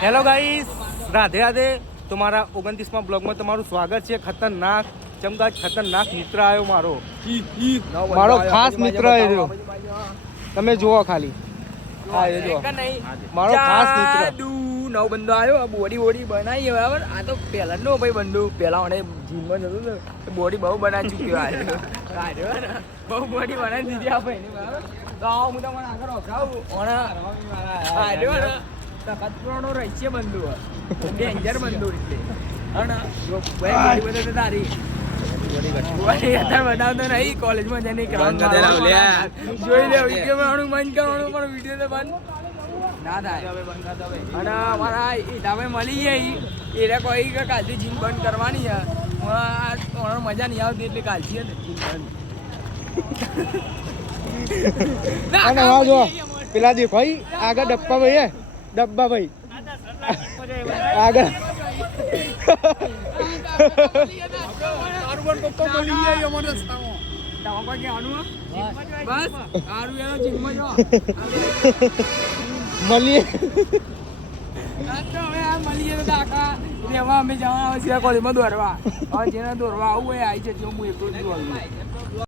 Hello guys, Radhe Radhe. તમારા 29મા બ્લોગમાં તમારું સ્વાગત છે. ખતરનાક ચમકાજ ખતરનાક મિત્ર આવ્યો મારો ખાસ મિત્ર આવ્યો. તમે જુઓ ખાલી મારો ખાસ મિત્ર નવો બંદો આવ્યો. બોડી બનાવી બરાબર. આ તો પહેલા નો ભાઈ બંદો પહેલા મને જીમમાં જતો હતો. બોડી બહુ બનાવી ચૂક્યો બહુ બોડી બનાવી દીધી આ ભાઈ બરાબર. તો હું તમને આગળ ઓછાવું કચરો રહી બંધુ ડેન્જર બંધુ એટલે તારી બનાવતો નહીં કોલેજમાં જઈને જોઈ લે વિડીયો બનાવવાનું બંધ કરવાનું પણ વિડીયો તો બંધ ના થાય. અને અમારા ઈટાભાઈ મળી જાય એટલે કોઈ કે કાલથી જીમ બંધ કરવાની છે. મજા નહીં આવતી એટલે કાલથી જીમ બંધ. પેલા દેખાઈ આગળ ડબ્બા ભાઈ ડબ્બા ભાઈ આગળ મળીએ અમે જવાના કોલેજમાં દોરવા જેને દોરવા આવું હોય આવી જજો. હું એકલું જ